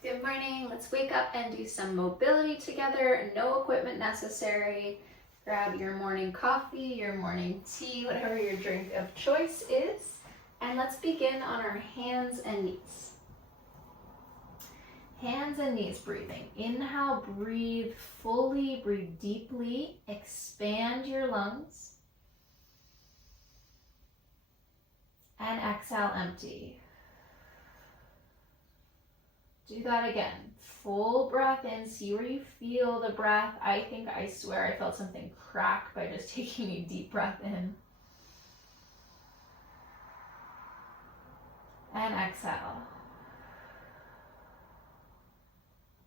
Good morning. Let's wake up and do some mobility together. No equipment necessary. Grab your morning coffee, your morning tea, whatever your drink of choice is. And let's begin on our hands and knees. Hands and knees breathing. Inhale, breathe fully, breathe deeply. Expand your lungs. And exhale, empty. Do that again. Full breath in. See where you feel the breath. I swear I felt something crack by just taking a deep breath in. And exhale.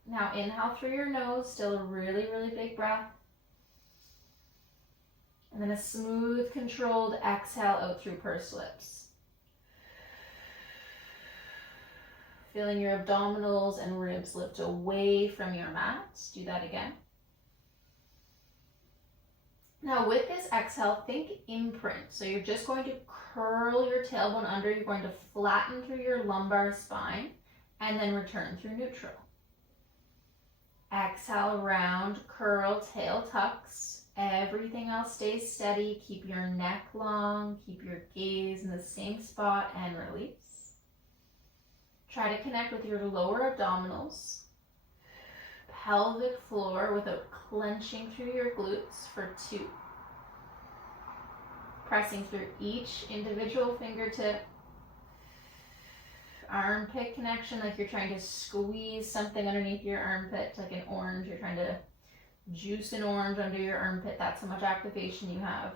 Now inhale through your nose, still a really, really big breath. And then a smooth, controlled exhale out through pursed lips. Feeling your abdominals and ribs lift away from your mat. Do that again. Now with this exhale, think imprint. So you're just going to curl your tailbone under. You're going to flatten through your lumbar spine and then return through neutral. Exhale, round, curl, tail tucks. Everything else stays steady. Keep your neck long. Keep your gaze in the same spot and release. Try to connect with your lower abdominals, pelvic floor without clenching through your glutes for 2. Pressing through each individual fingertip. Armpit connection, like you're trying to squeeze something underneath your armpit, like an orange. You're trying to juice an orange under your armpit. That's how much activation you have.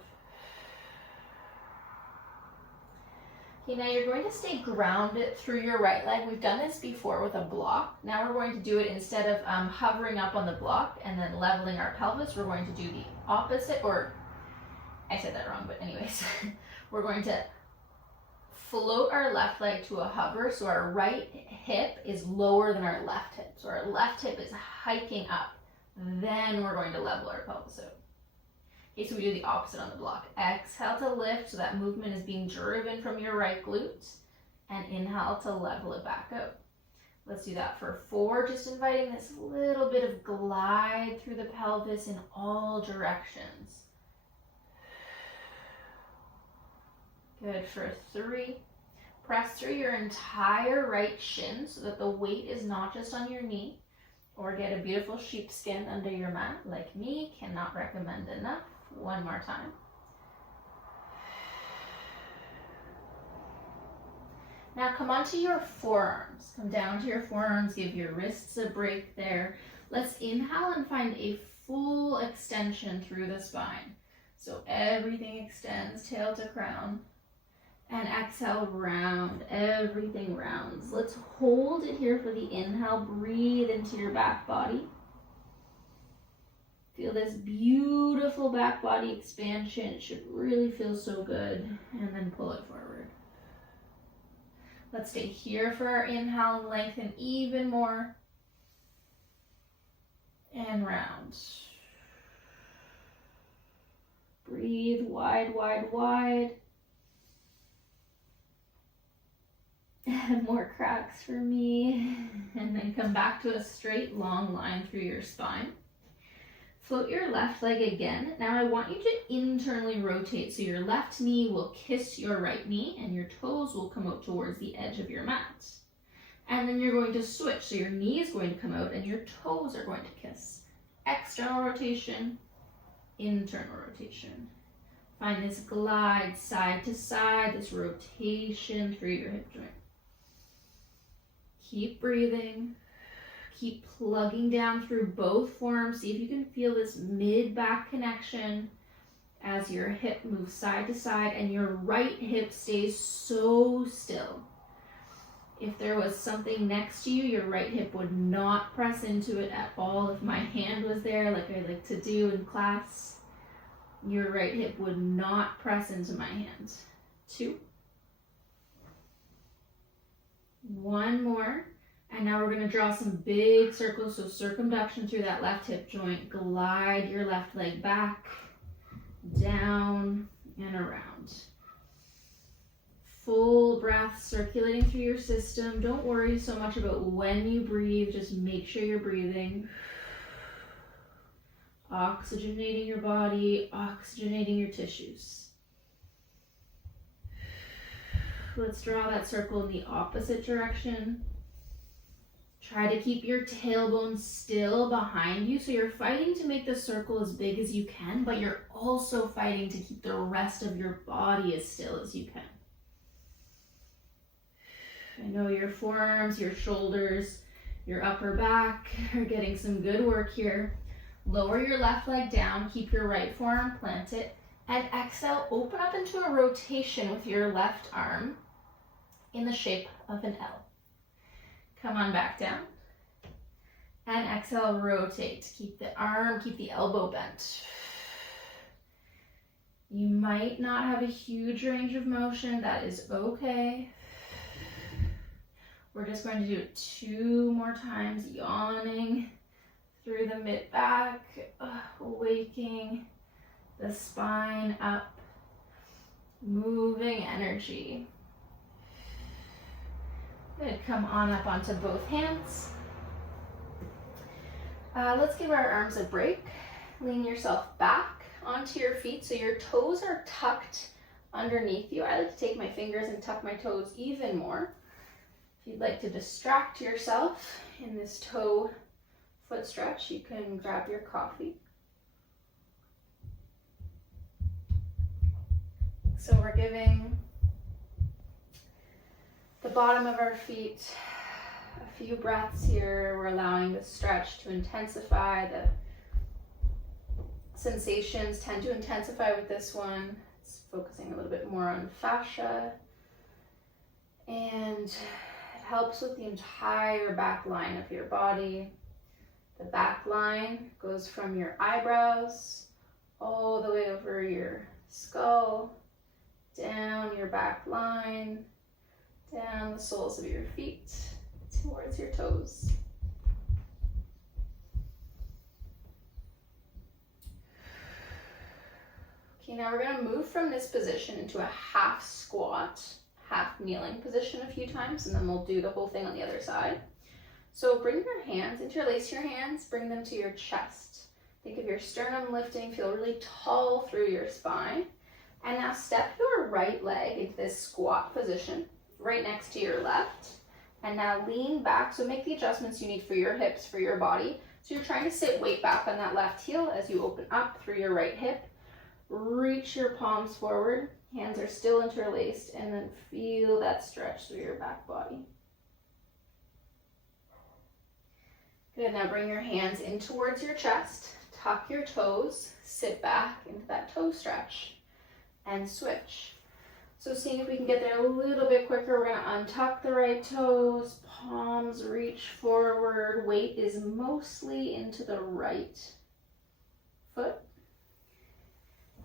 Okay, now you're going to stay grounded through your right leg. We've done this before with a block. Now we're going to do it instead of hovering up on the block and then leveling our pelvis. We're going to do the opposite, or I said that wrong, but anyways. We're going to float our left leg to a hover, so our right hip is lower than our left hip. So our left hip is hiking up. Then we're going to level our pelvis out. Okay, so we do the opposite on the block. Exhale to lift, so that movement is being driven from your right glute. And inhale to level it back out. Let's do that for 4, just inviting this little bit of glide through the pelvis in all directions. Good for 3. Press through your entire right shin so that the weight is not just on your knee. Or get a beautiful sheepskin under your mat, like me, cannot recommend enough. 1 more time. Now come onto your forearms. Come down to your forearms, give your wrists a break there. Let's inhale and find a full extension through the spine. So everything extends, tail to crown. And exhale, round, everything rounds. Let's hold it here for the inhale. Breathe into your back body. Feel this beautiful back body expansion. It should really feel so good. And then pull it forward. Let's stay here for our inhale and lengthen even more. And round. Breathe wide, wide, wide. More cracks for me. And then come back to a straight, long line through your spine. Float your left leg again. Now I want you to internally rotate, so your left knee will kiss your right knee and your toes will come out towards the edge of your mat. And then you're going to switch, so your knee is going to come out and your toes are going to kiss. External rotation, internal rotation. Find this glide side to side, this rotation through your hip joint. Keep breathing. Keep plugging down through both forearms. See if you can feel this mid-back connection as your hip moves side to side and your right hip stays so still. If there was something next to you, your right hip would not press into it at all. If my hand was there, like I like to do in class, your right hip would not press into my hand. 2. 1 more. And now we're going to draw some big circles, so circumduction through that left hip joint. Glide your left leg back, down, and around. full breath circulating through your system. Don't worry so much about when you breathe, just make sure you're breathing. Oxygenating your body, oxygenating your tissues. Let's draw that circle in the opposite direction. Try to keep your tailbone still behind you, so you're fighting to make the circle as big as you can, but you're also fighting to keep the rest of your body as still as you can. I know your forearms, your shoulders, your upper back are getting some good work here. Lower your left leg down, keep your right forearm planted, and exhale, open up into a rotation with your left arm in the shape of an L. Come on back down. And exhale, rotate. Keep the arm, keep the elbow bent. You might not have a huge range of motion. That is okay. We're just going to do it 2 more times, yawning through the mid-back, waking the spine up, moving energy. Good, come on up onto both hands. Let's give our arms a break. Lean yourself back onto your feet so your toes are tucked underneath you. I like to take my fingers and tuck my toes even more. If you'd like to distract yourself in this toe foot stretch, you can grab your coffee. So we're giving the bottom of our feet a few breaths here. We're allowing the stretch to intensify. The sensations tend to intensify with this one. It's focusing a little bit more on fascia. And it helps with the entire back line of your body. The back line goes from your eyebrows all the way over your skull, down your back line, down the soles of your feet, towards your toes. Okay, now we're going to move from this position into a half squat, half kneeling position a few times, and then we'll do the whole thing on the other side. So bring your hands, interlace your hands, bring them to your chest. Think of your sternum lifting, feel really tall through your spine. And now step your right leg into this squat position, right next to your left. And now lean back, so make the adjustments you need for your hips, for your body. So you're trying to sit weight back on that left heel as you open up through your right hip. Reach your palms forward, hands are still interlaced, and then feel that stretch through your back body. Good, now bring your hands in towards your chest, tuck your toes, sit back into that toe stretch, and switch. So seeing if we can get there a little bit quicker, we're going to untuck the right toes, palms reach forward, weight is mostly into the right foot.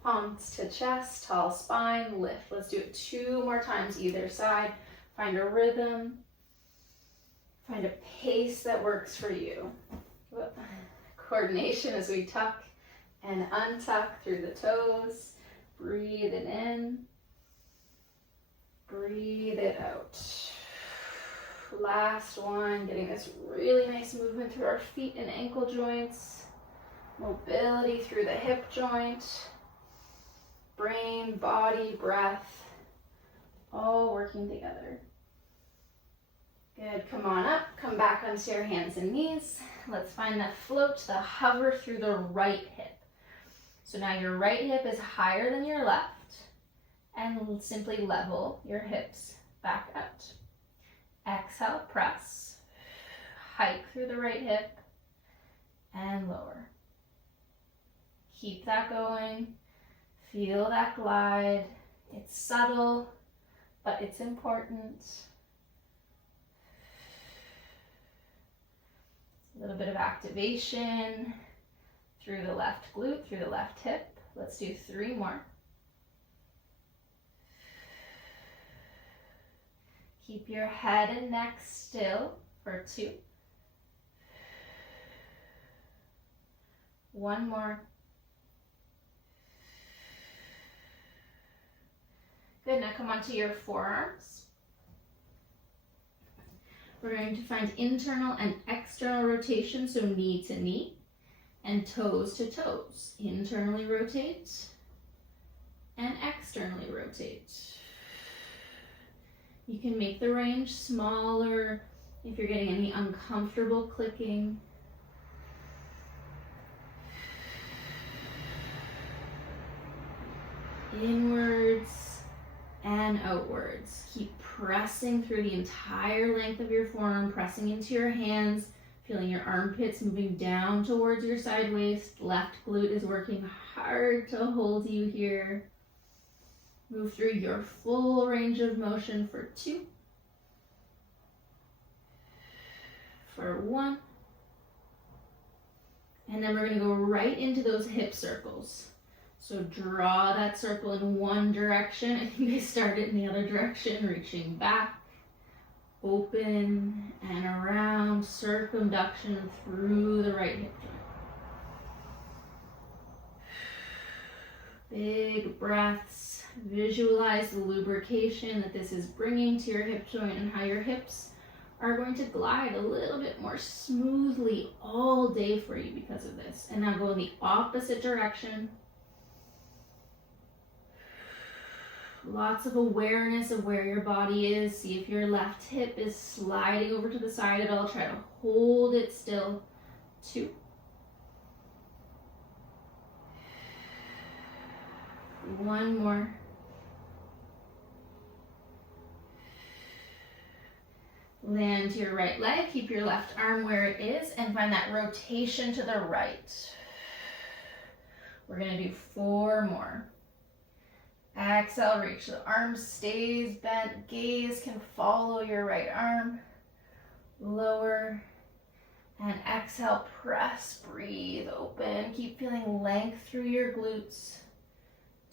Palms to chest, tall spine, lift. Let's do it 2 more times either side. Find a rhythm. Find a pace that works for you. Coordination as we tuck and untuck through the toes. Breathe it in. Breathe it out. Last one, getting this really nice movement through our feet and ankle joints. Mobility through the hip joint. Brain, body, breath, all working together. Good, come on up, come back onto your hands and knees. Let's find the float, the hover through the right hip. So now your right hip is higher than your left, and simply level your hips back out. Exhale, press, hike through the right hip, and lower. Keep that going. Feel that glide. It's subtle, but it's important. A little bit of activation through the left glute, through the left hip. Let's do 3 more. Keep your head and neck still for 2. 1 more. Good, now come onto your forearms. We're going to find internal and external rotation, so knee to knee and toes to toes. Internally rotate and externally rotate. You can make the range smaller if you're getting any uncomfortable clicking. Inwards and outwards. Keep pressing through the entire length of your forearm, pressing into your hands, feeling your armpits moving down towards your side waist. Left glute is working hard to hold you here. Move through your full range of motion for 2, for 1, and then we're going to go right into those hip circles. So draw that circle in one direction. I think I started in the other direction, reaching back, open and around, circumduction through the right hip joint. Big breaths. Visualize the lubrication that this is bringing to your hip joint and how your hips are going to glide a little bit more smoothly all day for you because of this. And now go in the opposite direction. Lots of awareness of where your body is. See if your left hip is sliding over to the side at all. Try to hold it still. 2. 1 more. Land to your right leg. Keep your left arm where it is and find that rotation to the right. We're going to do 4 more. Exhale, reach. The arm stays bent. Gaze can follow your right arm. Lower. And exhale, press, breathe, open. Keep feeling length through your glutes.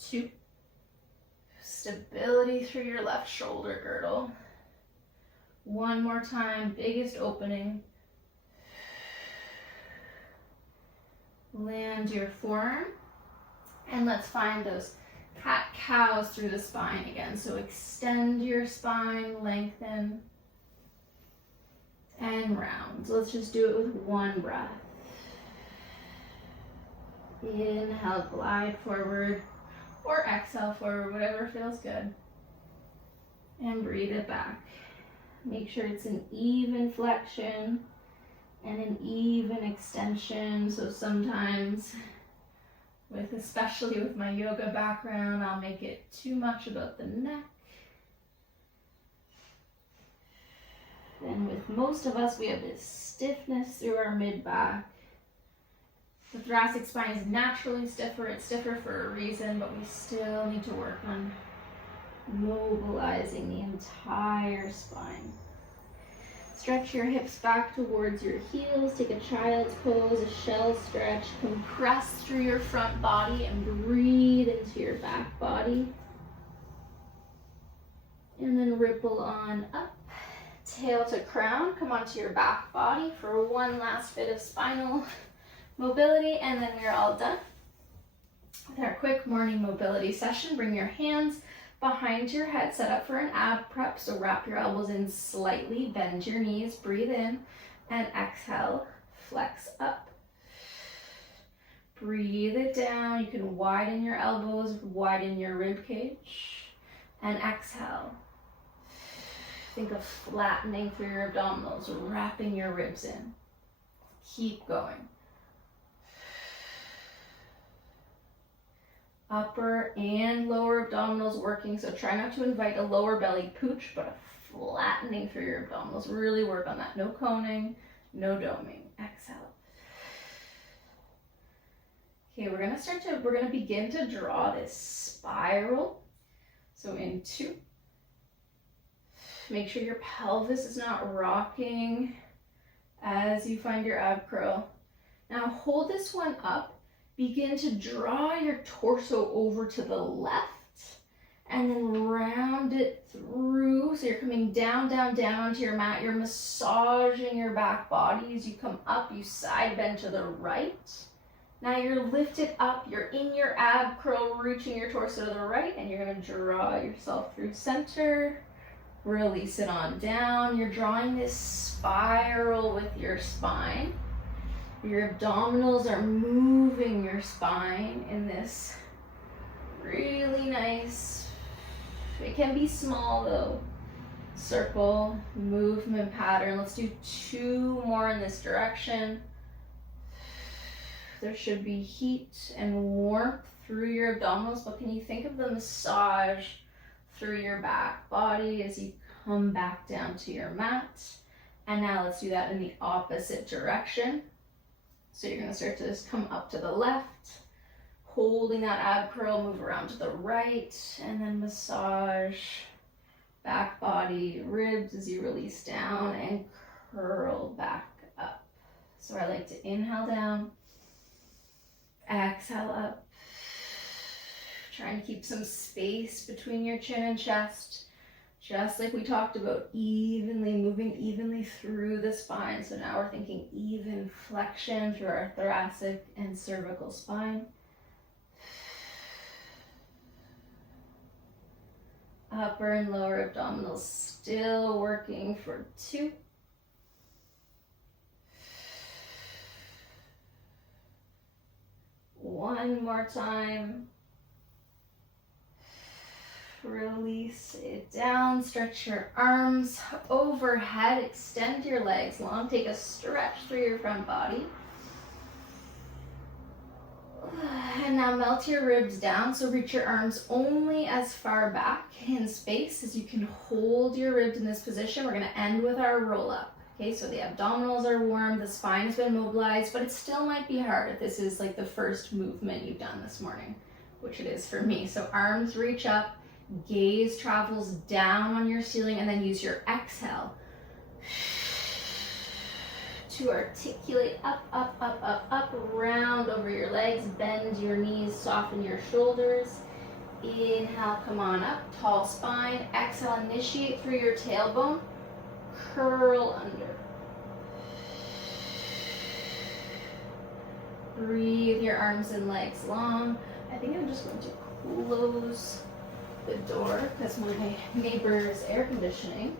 2. Stability through your left shoulder girdle. 1 more time, biggest opening. Land your forearm. And let's find those cat-cows through the spine again. So extend your spine, lengthen, and round. So let's just do it with 1 breath. Inhale, glide forward, or exhale forward, whatever feels good. And breathe it back. Make sure it's an even flexion and an even extension. So sometimes, especially with my yoga background, I'll make it too much about the neck. Then with most of us, we have this stiffness through our mid-back. The thoracic spine is naturally stiffer. It's stiffer for a reason, but we still need to work on mobilizing the entire spine. Stretch your hips back towards your heels. Take a child's pose, a shell stretch. Compress through your front body and breathe into your back body. And then ripple on up. Tail to crown. Come onto your back body for 1 last bit of spinal mobility, and then we're all done with our quick morning mobility session. Bring your hands behind your head, set up for an ab prep. So wrap your elbows in slightly, bend your knees, breathe in, and exhale, flex up. Breathe it down. You can widen your elbows, widen your rib cage, and exhale. Think of flattening through your abdominals, wrapping your ribs in. Keep going. Upper and lower abdominals working, so try not to invite a lower belly pooch, but a flattening through your abdominals. Really work on that. No coning, no doming. Exhale. Okay, we're gonna begin to draw this spiral. So in 2. Make sure your pelvis is not rocking as you find your ab curl. Now hold this one up. Begin to draw your torso over to the left and then round it through. So you're coming down, down, down onto your mat. You're massaging your back body as you come up. You side bend to the right Now you're lifted up, you're in your ab curl, reaching your torso to the right, and you're gonna draw yourself through center. Release it on down. You're drawing this spiral with your spine. Your abdominals are moving your spine in this really nice, it can be small though, circle movement pattern. Let's do 2 more in this direction. There should be heat and warmth through your abdominals, but can you think of the massage through your back body as you come back down to your mat? And now let's do that in the opposite direction. So you're going to start to just come up to the left, holding that ab curl, move around to the right, and then massage back body, ribs as you release down and curl back up. So I like to inhale down, exhale up, trying to keep some space between your chin and chest, just like we talked about, moving evenly through the spine. So now we're thinking even flexion through our thoracic and cervical spine. Upper and lower abdominals still working for 2. One more time. Release it down, stretch your arms overhead, extend your legs long, take a stretch through your front body. And now melt your ribs down, so reach your arms only as far back in space as you can hold your ribs in this position. We're going to end with our roll up. Okay, so the abdominals are warm, the spine's been mobilized, but it still might be hard if this is like the first movement you've done this morning, which it is for me. So arms reach up, gaze travels down on your ceiling, and then use your exhale to articulate up, up, up, up, up, round over your legs, bend your knees, soften your shoulders. Inhale, come on up, tall spine. Exhale, initiate through your tailbone, curl under. Breathe your arms and legs long. I think I'm just going to close the door because my neighbor's air conditioning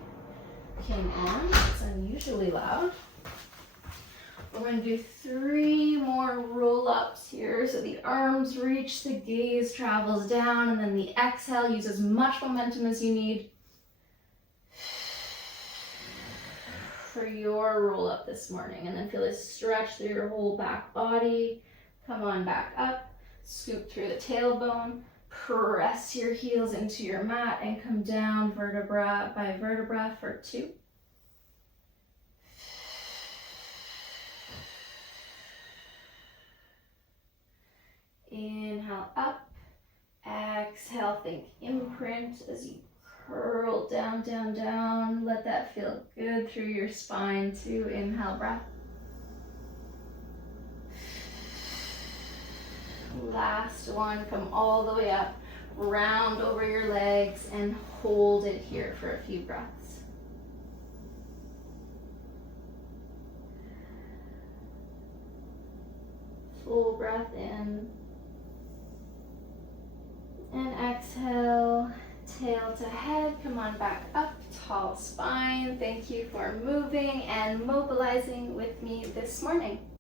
came on. It's unusually loud. We're going to do 3 more roll-ups here. So the arms reach, the gaze travels down, and then the exhale, use as much momentum as you need for your roll-up this morning. And then feel a stretch through your whole back body. Come on back up, scoop through the tailbone, press your heels into your mat, and come down vertebra by vertebra for 2. Inhale up, exhale, think imprint as you curl down, down, down. Let that feel good through your spine too. Inhale, breath. Last one, come all the way up, round over your legs and hold it here for a few breaths. Full breath in. And exhale, tail to head, come on back up, tall spine. Thank you for moving and mobilizing with me this morning.